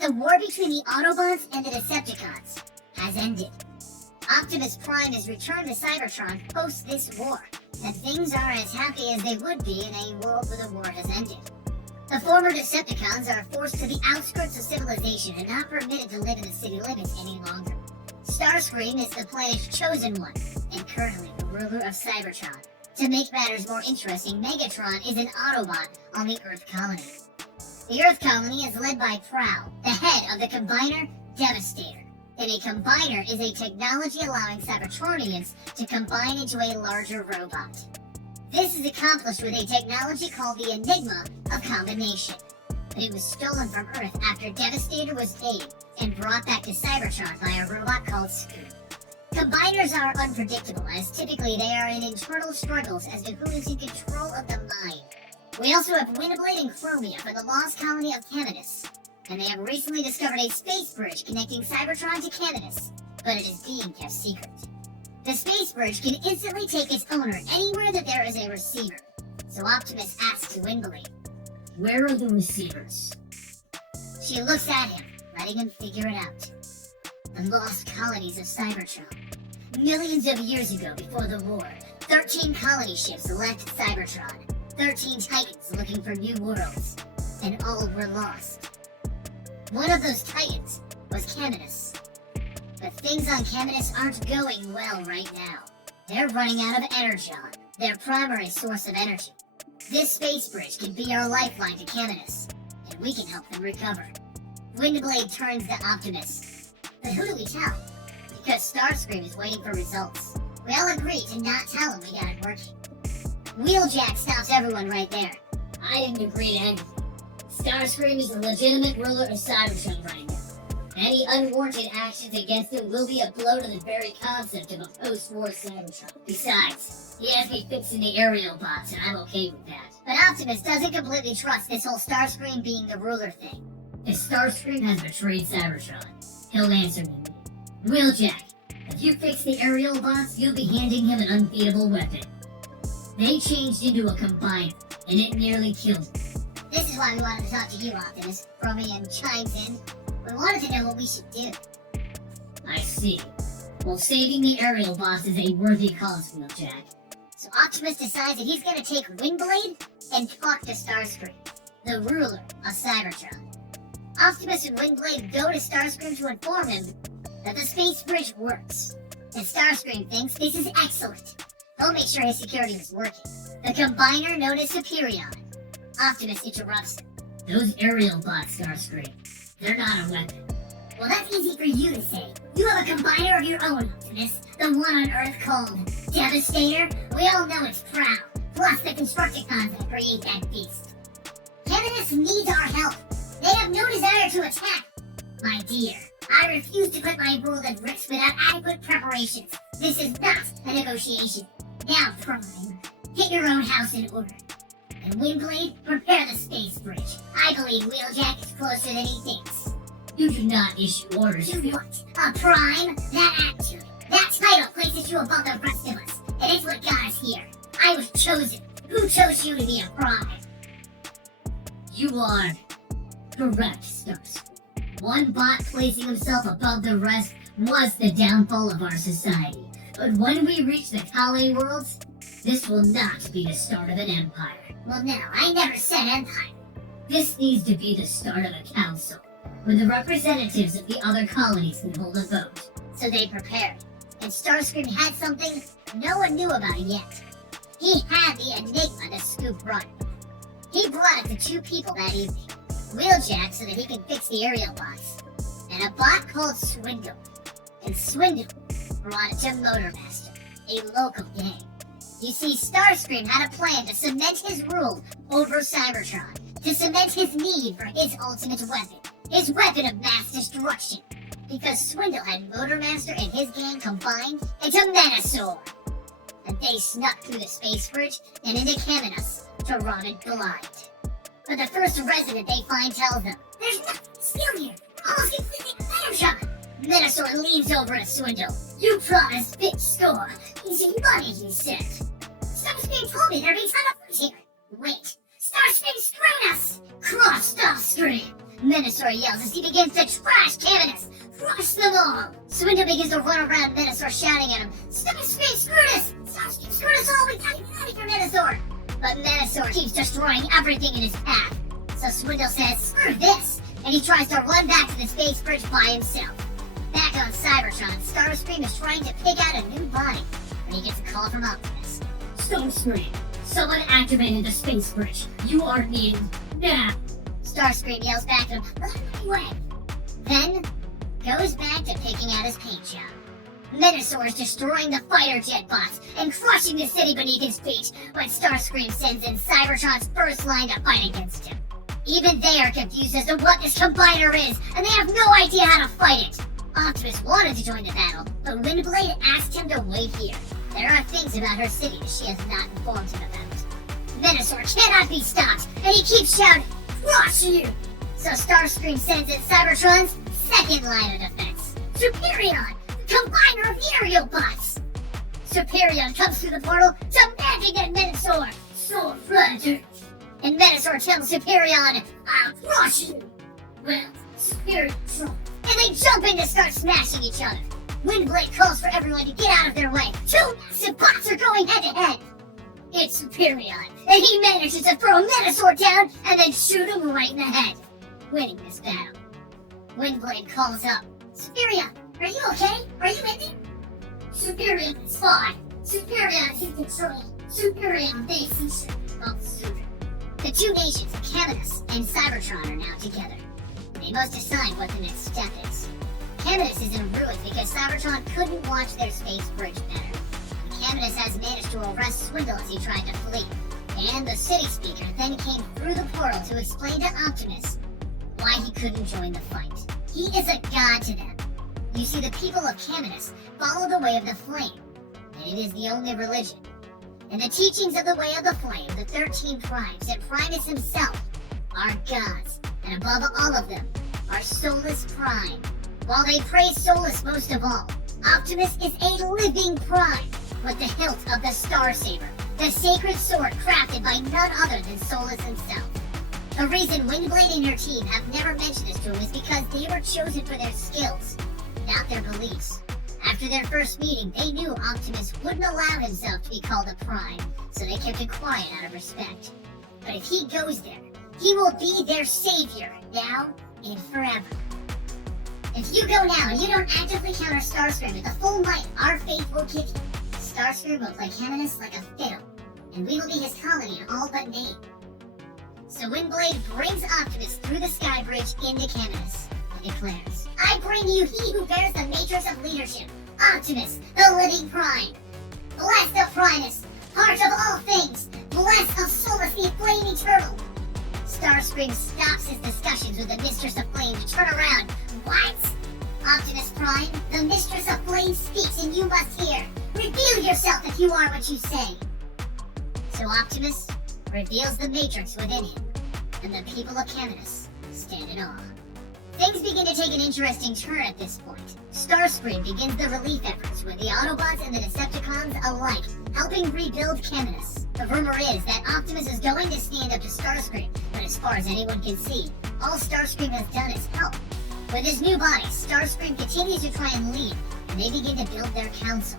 The war between the Autobots and the Decepticons has ended. Optimus Prime has returned to Cybertron post this war, and things are as happy as they would be in a world where the war has ended. The former Decepticons are forced to the outskirts of civilization and not permitted to live in the city limits any longer. Starscream is the planet's chosen one, and currently the ruler of Cybertron. To make matters more interesting, Megatron is an Autobot on the Earth colony. The Earth colony is led by Prowl, the head of the Combiner Devastator. And a Combiner is a technology allowing Cybertronians to combine into a larger robot. This is accomplished with a technology called the Enigma of Combination. But it was stolen from Earth after Devastator was tamed and brought back to Cybertron by a robot called Scoop. Combiners are unpredictable, as typically they are in internal struggles as to who is in control of the mind. We also have Windblade and Chromia for the lost colony of Caminus, and they have recently discovered a space bridge connecting Cybertron to Caminus, but it is being kept secret. The space bridge can instantly take its owner anywhere that there is a receiver, so Optimus asks Windblade, "Where are the receivers?" She looks at him, letting him figure it out. The lost colonies of Cybertron. Millions of years ago, before the war, 13 colony ships left Cybertron. 13 Titans looking for new worlds, and all were lost. One of those Titans was Caminus. But things on Caminus aren't going well right now. They're running out of energon, their primary source of energy. This space bridge can be our lifeline to Caminus, and we can help them recover. Windblade turns to Optimus. But who do we tell? Because Starscream is waiting for results. We all agree to not tell him we got it working. Wheeljack stops everyone right there. I didn't agree to anything. Starscream is the legitimate ruler of Cybertron right now. Any unwarranted actions against him will be a blow to the very concept of a post-war Cybertron. Besides, he has me fixing the aerial bots, and I'm okay with that. But Optimus doesn't completely trust this whole Starscream being the ruler thing. If Starscream has betrayed Cybertron, he'll answer me. Wheeljack, if you fix the aerial bots, you'll be handing him an unbeatable weapon. They changed into a Combiner, and it nearly killed him. This is why we wanted to talk to you, Optimus. Chromium chimes in. We wanted to know what we should do. I see. Well, saving the aerial bots is a worthy cause, Wheeljack. So Optimus decides that he's gonna take Windblade and talk to Starscream, the ruler of Cybertron. Optimus and Windblade go to Starscream to inform him that the space bridge works. And Starscream thinks this is excellent. He'll make sure his security is working. The Combiner known as Superion. Optimus interrupts him. Those aerial bots, Starscream. They're not a weapon. Well, that's easy for you to say. You have a Combiner of your own, Optimus. The one on Earth called Devastator. We all know it's Prowl. Plus the Constructicons that create that beast. Caminus needs our help. They have no desire to attack. My dear, I refuse to put my world at risk without adequate preparations. This is not a negotiation. Now, Prime, get your own house in order. And Windblade, prepare the space bridge. I believe Wheeljack is closer than he thinks. You do not issue orders. Do what? A Prime? That attitude, that title places you above the rest of us. And it's what got us here. I was chosen. Who chose you to be a Prime? You are correct, Starscream. One bot placing himself above the rest was the downfall of our society. But when we reach the colony worlds, this will not be the start of an empire. Well, now, I never said empire. This needs to be the start of a council, where the representatives of the other colonies can hold a vote. So they prepared, and Starscream had something no one knew about yet. He had the Enigma that Scoop brought him. He brought it to two people that evening. Wheeljack so that he can fix the aerial bots, and a bot called Swindle. And Swindle brought it to Motormaster, a local gang. You see, Starscream had a plan to cement his rule over Cybertron, to cement his need for his ultimate weapon, his weapon of mass destruction, because Swindle had Motormaster and his gang combined into Menasor. And they snuck through the space bridge and into Caminus to rot it blind. But the first resident they find tells them, "There's nothing still here, almost completely Menasor." Menasor leans over to Swindle. "You promised big score. Easy money," he said. "Starscream told me there'd be ton of food here." "Wait, Starscream screwed us!" "Cross Starscream!" Menasor Venusaur yells as he begins to trash Caminus. Crush them all! Swindle begins to run around Venusaur shouting at him, Starscream, screw this! Starscream, screw us all! We gotta get out of here, Venusaur! But Venusaur keeps destroying everything in his path. So Swindle says, screw this! And he tries to run back to the space bridge by himself. Back on Cybertron, Starscream is trying to pick out a new body when he gets a call from Optimus. Starscream, someone activated the space bridge. You are needed now. Starscream yells back at him, "Let me away!" Then goes back to picking out his paint job. Venusaur is destroying the fighter jet bots and crushing the city beneath his feet when Starscream sends in Cybertron's first line to fight against him. Even they are confused as to what this combiner is, and they have no idea how to fight it. Optimus wanted to join the battle, but Windblade asked him to wait here. There are things about her city that she has not informed him about. Venusaur cannot be stopped, and he keeps shouting, "Crush you!" So Starscream sends in Cybertron's second line of defense, Superion, the combiner of the aerial bots. Superion comes through the portal, demanding that Venusaur sword predator. And Venusaur tells Superion, "I'll crush you!" Well, Superion trump. And they jump in to start smashing each other. Windblade calls for everyone to get out of their way. Two massive bots are going head to head. It's Superion, and he manages to throw Venusaur down and then shoot him right in the head, winning this battle. Windblade calls up, "Superion, are you okay? Are you in there?" "Superion is fine. Superion is in control. Superion thinks The two nations, Caminus and Cybertron, are now together. They must decide what the next step is. Caminus is in ruins because Cybertron couldn't watch their space bridge better. Caminus has managed to arrest Swindle as he tried to flee, and the city speaker then came through the portal to explain to Optimus why he couldn't join the fight. He is a god to them. You see, the people of Caminus follow the way of the flame, and it is the only religion. And the teachings of the way of the flame, the 13 primes, and Primus himself are gods, and above all of them are Solus Prime. While they praise Solus most of all, Optimus is a living prime with the hilt of the Star Saber, the sacred sword crafted by none other than Solus himself. The reason Windblade and her team have never mentioned this to him is because they were chosen for their skills, not their beliefs. After their first meeting, they knew Optimus wouldn't allow himself to be called a prime, so they kept it quiet out of respect. But if he goes there, he will be their savior, now and forever. If you go now and you don't actively counter Starscream with the full might our faith will give you, Starscream will play Caminus like a fiddle, and we will be his colony in all but name. So Windblade brings Optimus through the sky bridge into Caminus and declares, "I bring you he who bears the matrix of leadership, Optimus, the living prime. Blessed of Primus, heart of all things, blessed of Solus the flame eternal." Starscream stops his discussions with the Mistress of Flame to turn around. "What? Optimus Prime, the Mistress of Flame speaks and you must hear. Reveal yourself if you are what you say." So Optimus reveals the matrix within him, and the people of Caminus stand in awe. Things begin to take an interesting turn at this point. Starscream begins the relief efforts with the Autobots and the Decepticons alike, helping rebuild Caminus. The rumor is that Optimus is going to stand up to Starscream, but as far as anyone can see, all Starscream has done is help. With his new body, Starscream continues to try and lead, and they begin to build their council.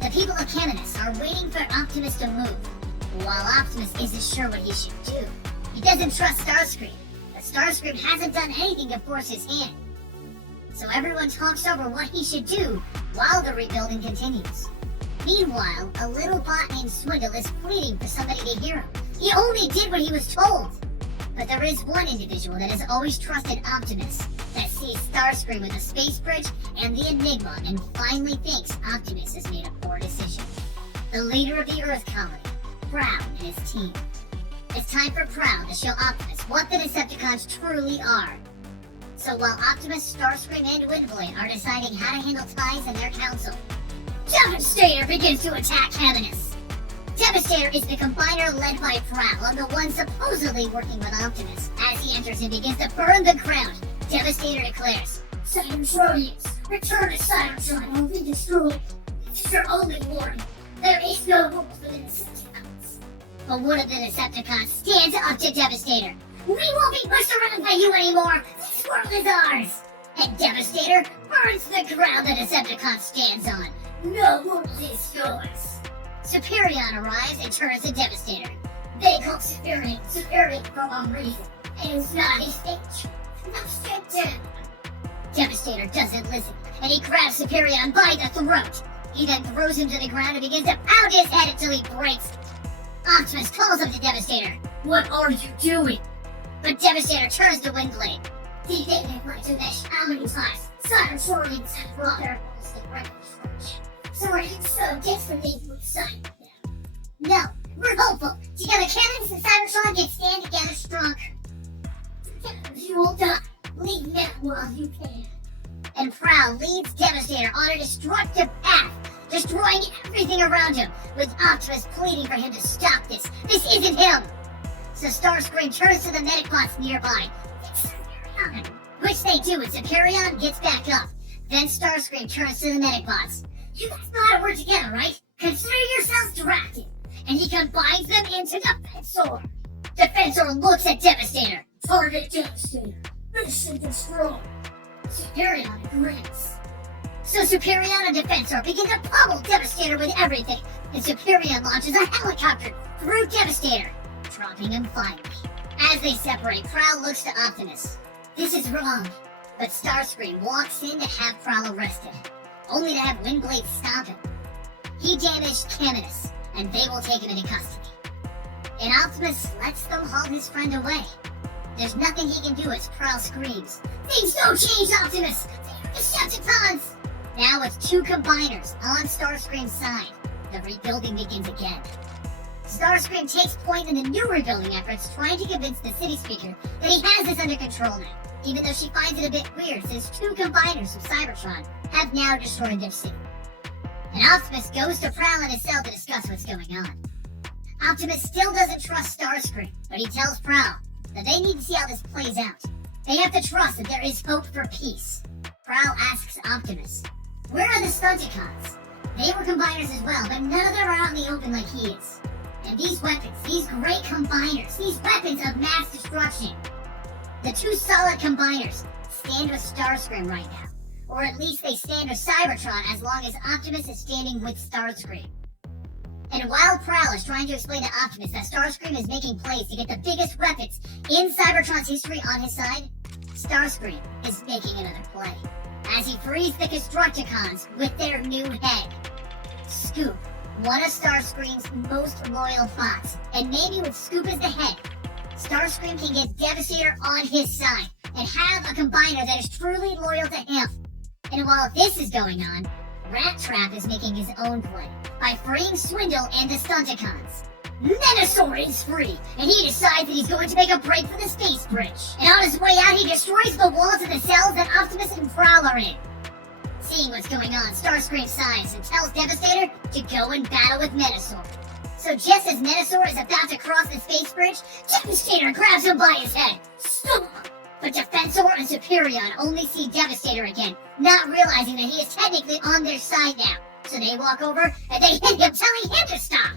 The people of Caminus are waiting for Optimus to move, while Optimus isn't sure what he should do. He doesn't trust Starscream, but Starscream hasn't done anything to force his hand. So everyone talks over what he should do while the rebuilding continues. Meanwhile, a little bot named Swindle is pleading for somebody to hear him. He only did what he was told. But there is one individual that has always trusted Optimus, that sees Starscream with the space bridge and the Enigma and finally thinks Optimus has made a poor decision. The leader of the Earth colony, Proud, and his team. It's time for Proud to show Optimus what the Decepticons truly are. So while Optimus, Starscream, and Windblade are deciding how to handle ties in their council, Devastator begins to attack Caminus. Devastator is the combiner led by Prowl and the one supposedly working with Optimus. As he enters and begins to burn the ground, Devastator declares, "Cybertronians, return to Cybertron or be destroyed. This is your only warning. There is no hope for the Decepticons." But one of the Decepticons stands up to Devastator. "We won't be pushed around by you anymore. This is world is ours! And Devastator burns the ground the Decepticon stands on. No world is yours. Superion arrives and turns to Devastator. They call Superion for one reason, and it's not his nature. No shit down. Devastator doesn't listen, and he grabs Superion by the throat. He then throws him to the ground and begins to pound his head until he breaks. Optimus calls up to Devastator. What are you doing? But Devastator turns to Windblade. He didn't have my mesh how many times Cybertronians have brought their balls to Record. So are you so desperately excited now? No, we're hopeful. Together Cannons and Cybertron can stand together stronger. Together you will die. Leave now while you can. And Prowl leads Devastator on a destructive path, destroying everything around him, with Optimus pleading for him to stop this. This isn't him! So Starscream turns to the Medic-Bots nearby. It's Superion! Which they do, and Superion gets back up. Then Starscream turns to the Medic-Bots. You guys know how to work together, right? Consider yourselves directed. And he combines them into Defensor. Defensor looks at Devastator. Target Devastator. Mission destroy. Superion agrees. So Superion and Defensor begin to pummel Devastator with everything, and Superion launches a helicopter through Devastator, dropping him finally. As they separate, Prowl looks to Optimus. This is wrong, but Starscream walks in to have Prowl arrested, only to have Windblade stop him. He damaged Caminus, and they will take him into custody. And Optimus lets them haul his friend away. There's nothing he can do as Prowl screams, "Things don't change, Optimus! They are Decepticons!" Now with two combiners on Starscream's side, the rebuilding begins again. Starscream takes point in the new rebuilding efforts, trying to convince the city speaker that he has this under control now, even though she finds it a bit weird since two combiners from Cybertron have now destroyed their city. And Optimus goes to Prowl in his cell to discuss what's going on. Optimus still doesn't trust Starscream, but he tells Prowl that they need to see how this plays out. They have to trust that there is hope for peace. Prowl asks Optimus, "Where are the Stunticons?" They were combiners as well, but none of them are out in the open like he is. And these weapons, these great combiners, these weapons of mass destruction. The two solid combiners stand with Starscream right now. Or at least they stand with Cybertron as long as Optimus is standing with Starscream. And while Prowl is trying to explain to Optimus that Starscream is making plays to get the biggest weapons in Cybertron's history on his side, Starscream is making another play, as he frees the Constructicons with their new head. Scoop, one of Starscream's most loyal bots, and maybe with Scoop as the head, Starscream can get Devastator on his side, and have a combiner that is truly loyal to him. And while this is going on, Rat Trap is making his own play by freeing Swindle and the Stunticons. Menasor is free, and he decides that he's going to make a break for the space bridge. And on his way out, he destroys the walls of the cells that Optimus and Prowl are in. Seeing what's going on, Starscream sighs and tells Devastator to go and battle with Menasor. So just as Menasor is about to cross the space bridge, Devastator grabs him by his head. Stop! But Defensor and Superion only see Devastator again, not realizing that he is technically on their side now. So they walk over and they hit him, telling him to stop.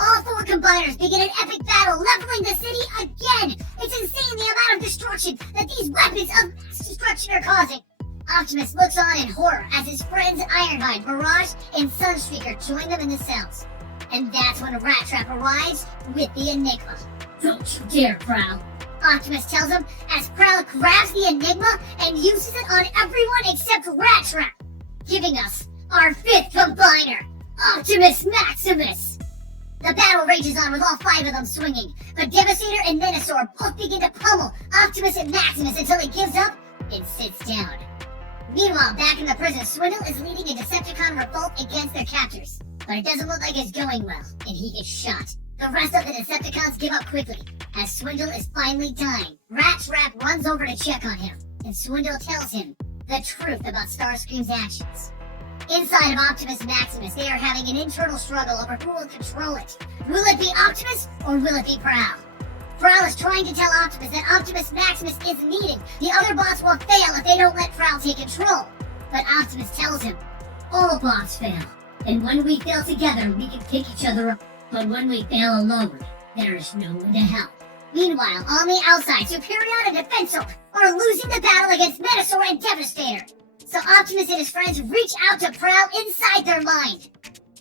All four combiners begin an epic battle, leveling the city again. It's insane the amount of destruction that these weapons of mass destruction are causing. Optimus looks on in horror as his friends Ironhide, Mirage, and Sunstreaker join them in the cells. And that's when Rat Trap arrives with the Enigma. Don't you dare, Prowl. Optimus tells him as Prowl grabs the Enigma and uses it on everyone except Rat Trap, giving us our fifth combiner, Optimus Maximus. The battle rages on with all five of them swinging, but Devastator and Menasor both begin to pummel Optimus and Maximus until he gives up and sits down. Meanwhile, back in the prison, Swindle is leading a Decepticon revolt against their captors, but it doesn't look like it's going well, and he gets shot. The rest of the Decepticons give up quickly, as Swindle is finally dying. Rat Trap runs over to check on him, and Swindle tells him the truth about Starscream's actions. Inside of Optimus Maximus, they are having an internal struggle over who will control it. Will it be Optimus, or will it be Prowl? Prowl is trying to tell Optimus that Optimus Maximus is needed. The other bots will fail if they don't let Prowl take control. But Optimus tells him, All bots fail, and when we fail together, we can pick each other up. But when we fail alone, there is no one to help. Meanwhile, on the outside, Superion and Defensor are losing the battle against Menasor and Devastator. So Optimus and his friends reach out to Prowl inside their mind.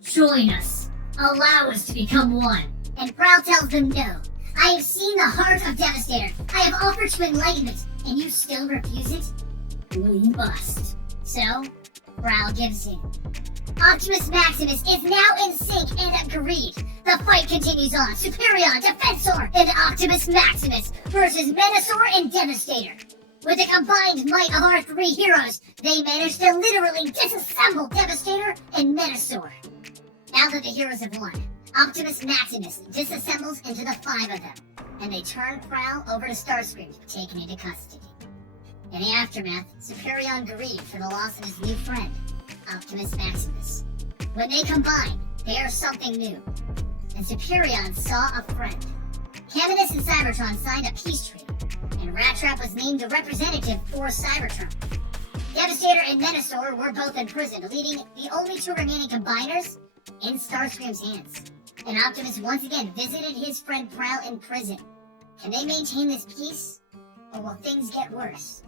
Join us. Allow us to become one. And Prowl tells them no. I have seen the heart of Devastator. I have offered you enlightenment, and you still refuse it? We must. So, Prowl gives in. Optimus Maximus is now in sync and agreed. The fight continues on. Superion, Defensor, and Optimus Maximus versus Menasor and Devastator. With the combined might of our three heroes, they manage to literally disassemble Devastator and Menasor. Now that the heroes have won, Optimus Maximus disassembles into the five of them, and they turn Prowl over to Starscream to be taken into custody. In the aftermath, Superion grieved for the loss of his new friend, Optimus Maximus. When they combine, they are something new, and Superion saw a friend. Caminus and Cybertron signed a peace treaty, and Rattrap was named a representative for Cybertron. Devastator and Menasor were both imprisoned, leaving the only two remaining combiners in Starscream's hands. And Optimus once again visited his friend Prowl in prison. Can they maintain this peace, or will things get worse?